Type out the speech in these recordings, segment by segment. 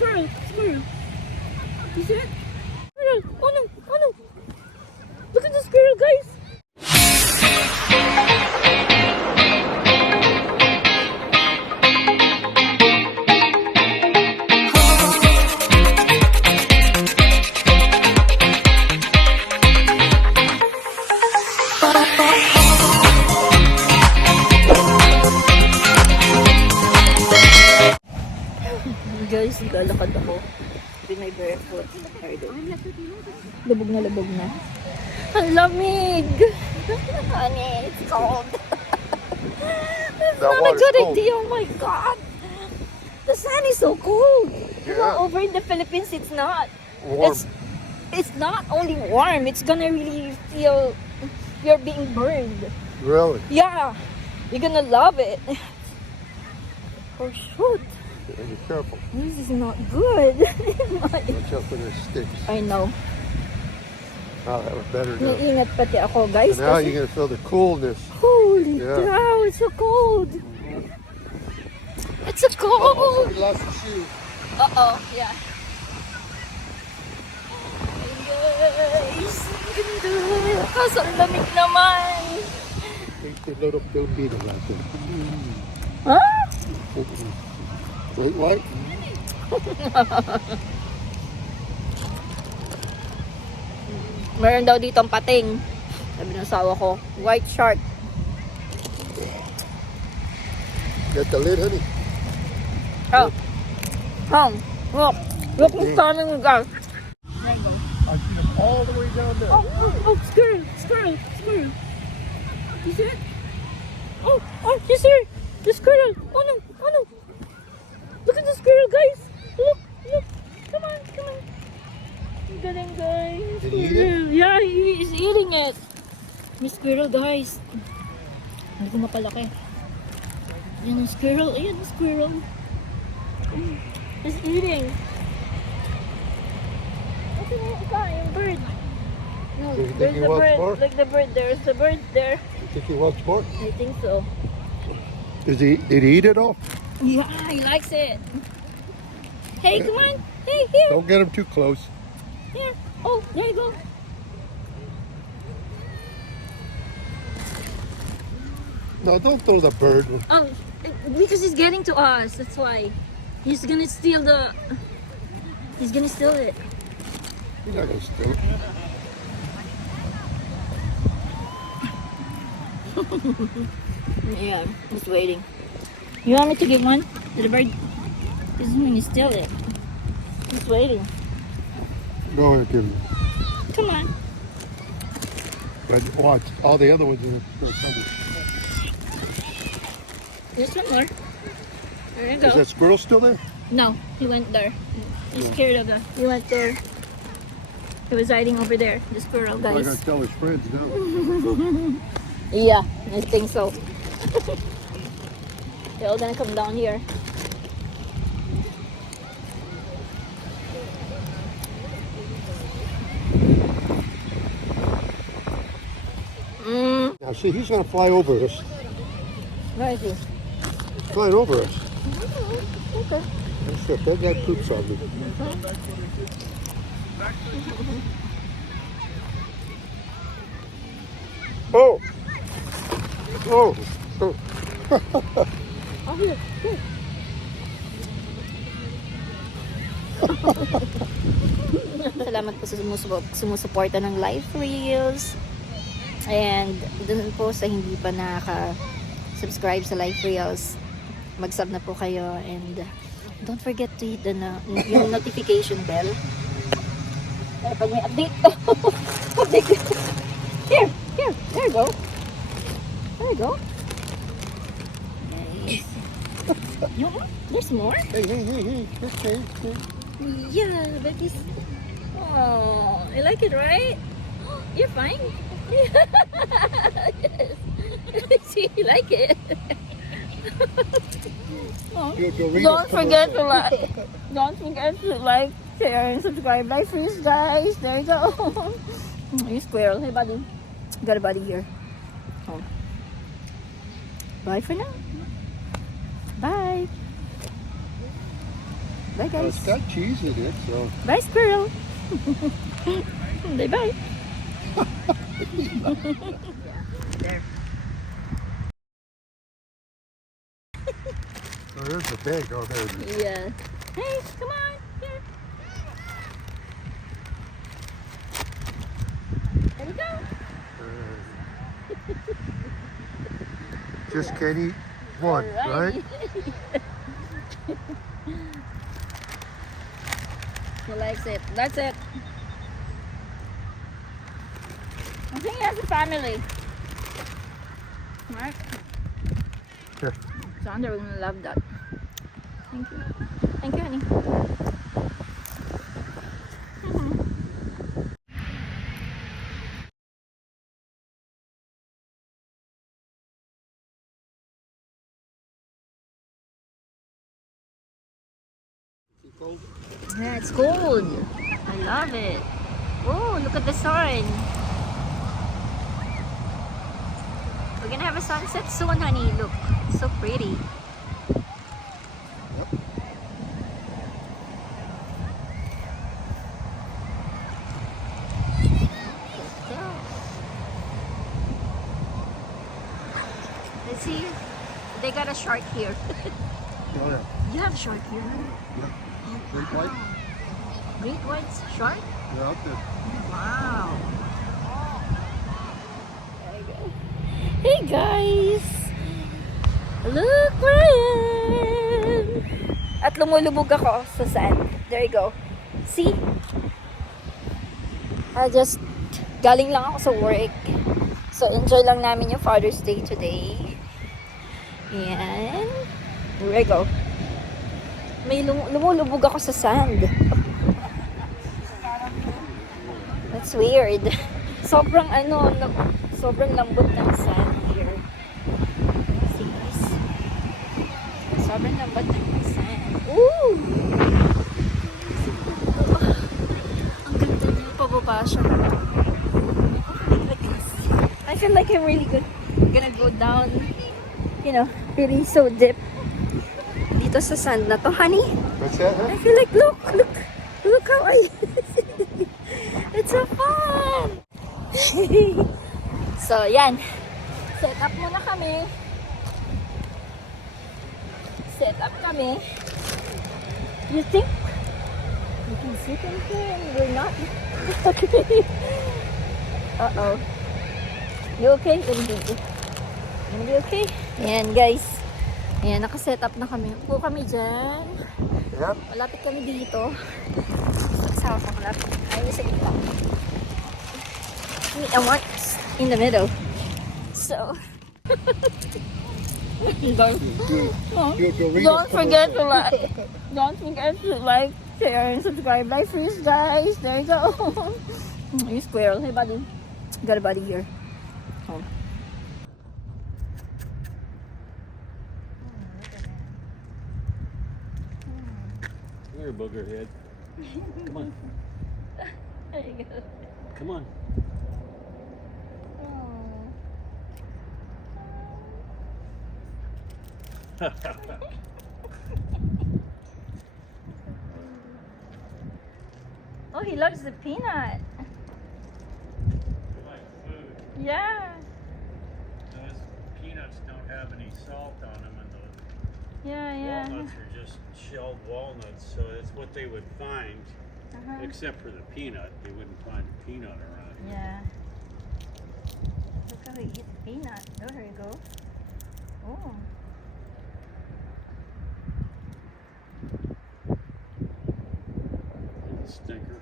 Squirrel! Squirrel! You see it? Squirrel! Oh no! Oh no! Look at the squirrel, guys! Guys, lalakad ako with my barefoot. Lubog na. Ang lamig! Honey, it's cold. It's not a good idea, oh my god! The sun is so cold! You know, over in the Philippines, it's not. Warm. It's not only warm, it's gonna really feel you're being burned. Really? Yeah, you're gonna love it. Oh shoot! Yeah, be careful. This is not good. Watch out for the sticks. I know. Oh, that was better now. Naiingat pati ako, guys. So now kasi- you're gonna feel the coolness. Holy Yeah. cow, it's so cold. It's so cold. We lost the shoe. Uh-oh, yeah. Guys, ang ganda. Kaso ang lamig naman. Take the little beetle out there. Huh? Wait, what? Meron daw dito ang pating. Sabi ng asawa ko, white shark. Got the lid, honey? Oh. Look. Look what's coming, guys. There you go. I see them all the way down there. Oh, squirrel. You see it? Oh, you see it? The squirrel. Oh no. Look at the squirrel, guys. Look. Come on. Ang galing, guys. Did he eat it? Squirrel. Yeah, he's eating it. May squirrel, guys. Hindi ko mapalaki. Ayan ang squirrel. He's eating. Okay, yung bird. No, Do you think there's he the wants bird. more? Like the bird. There's the bird there. You think he wants more? I think so. Did he eat it all? Yeah, he likes it. Hey, come on. Hey, here. Don't get him too close. Here. Oh, there you go. No, don't throw the bird. Because he's getting to us. That's why. He's gonna steal it. You're not gonna steal it. Yeah, he's waiting. You want me to give one to the bird? He's gonna steal it. He's waiting. Go ahead, give him. Come on. But watch, all the other ones are coming. There's one more. There you Is go. that squirrel still there? No, he went there. He's scared of that. He went there. He was hiding over there. The squirrel, I gotta guys. tell his friends now. Yeah, I think so. They're all gonna come down here. Now see, he's gonna fly over us. Where is he? Flying over us. Okay. That's it. That guy poops on me. Oh! Oh! Oh! Oh, here. Salamat po sa sumusuporta ng Life Reels. And dun po sa hindi pa nakaka-subscribe sa Life Reels, mag-sub na po kayo. And don't forget to hit yung notification bell. Para pag may update. Update. Here. There you go. Nice. There's more? Hey. Okay. Yeah, but it's... Oh, I like it, right? You're fine. Yes. See, you like it. Oh. Don't forget to like, share, and subscribe. Like please, guys. There you go. You squirrel. Hey, buddy. Got a buddy here. Oh. Bye for now. Bye. Bye, guys. It's got cheese in it, so. Bye, squirrel. Bye, bye. There. Oh, there's a pig. Oh, there it is. Yeah. Hey, come on. Here. There we go. Just can't eat one, right? He likes it. That's it. I think he has a family. Right? Here. Sandra will love that. Thank you. Thank you, honey. Yeah, it's cold. I love it. Oh, look at the sun. We're gonna have a sunset soon, honey. Look, it's so pretty. Let's see. They got a shark here. Oh, yeah. You have shark here. Yeah. Great white. Great white shark? Yeah, out there. Wow. There you go. Hey guys! Look where I am! At lumulubog ako sa sand. There you go. See? Galing lang ako sa work. So, enjoy lang namin yung Father's Day today. Ayan. Here I go. May lumulubog ako sa sand. That's weird. Sobrang sobrang lambot ng sand here. See guys? Sobrang lambot ng sand. Ooh! Ang ganda niya. Pababa siya. I feel like I'm really gonna go down, really so deep dito sa sand na to, honey. What's that, huh? I feel like, look how it's so fun. So, yan. Set up muna kami. You think we can sit in here and we're not? Okay. Uh-oh. You okay? Gonna be okay? Ayan, guys. Ayan, nakaset up na kami. Upo kami dyan. Yep. Malapit kami dito. Sa malapit. Ayun sa gitna. I want in the middle. So, don't forget to like, share, and subscribe. Like for you guys. There you go. You squirrel. Hey, buddy. Got a buddy here. Oh. Here, booger head. Come on. There you go. Come on. Oh, he loves the peanut. Like food. Yeah. Those peanuts don't have any salt on them, and the Yeah. walnuts are just shelled walnuts, so that's what they would find. Except for the peanut, they wouldn't find a peanut around here. Yeah. Look how he eats peanut. Oh, there you go. Oh. Little stinker.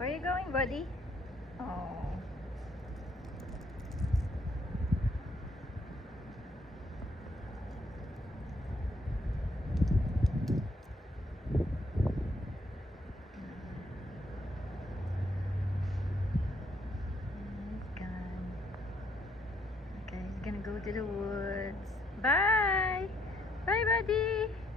Where are you going, buddy? Oh. Gonna go to the woods. Bye! Bye, buddy!